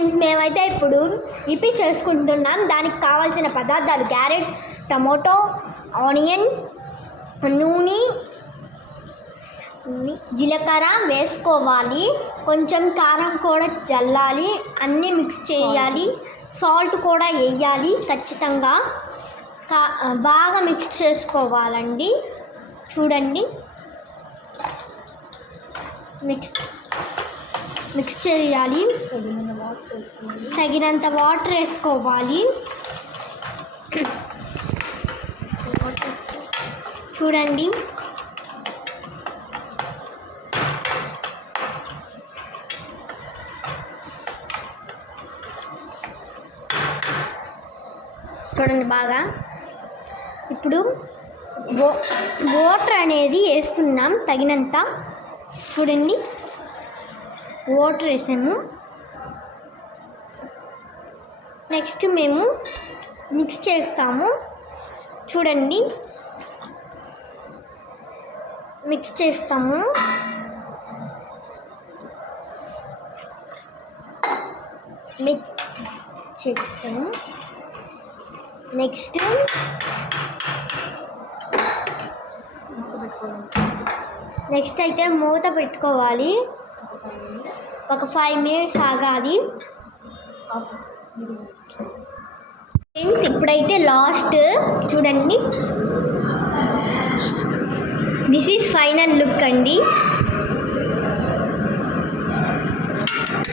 Friends, మేమైతే ఇప్పుడు ఇప్పి చేసుకుంటున్నాం. దానికి కావాల్సిన పదార్థాలు క్యారెట్, టమోటో, ఆనియన్, నూనె, జీలకర్ర వేసుకోవాలి. కొంచెం కారం కూడా చల్లాలి. అన్నీ మిక్స్ చేయాలి. సాల్ట్ కూడా వేయాలి ఖచ్చితంగా. బాగా మిక్స్ చేసుకోవాలండి. చూడండి, మిక్స్ చేయాలి. తగినంత వాటర్ వేసుకోవాలి. చూడండి, బాగా. ఇప్పుడు వాటర్ అనేది వేస్తున్నాం తగినంత. చూడండి, వాటర్ వేసాము. నెక్స్ట్ మేము మిక్స్ చేస్తాము. చూడండి, మిక్స్ చేస్తాము. మిక్స్ చేస్తాము. నెక్స్ట్ అయితే మూత పెట్టుకోవాలి. ఒక 5 minutes ఆగాలి. ఫ్రెండ్స్, ఇప్పుడైతే లాస్ట్ చూడండి, దిస్ ఈజ్ ఫైనల్ లుక్ అండి.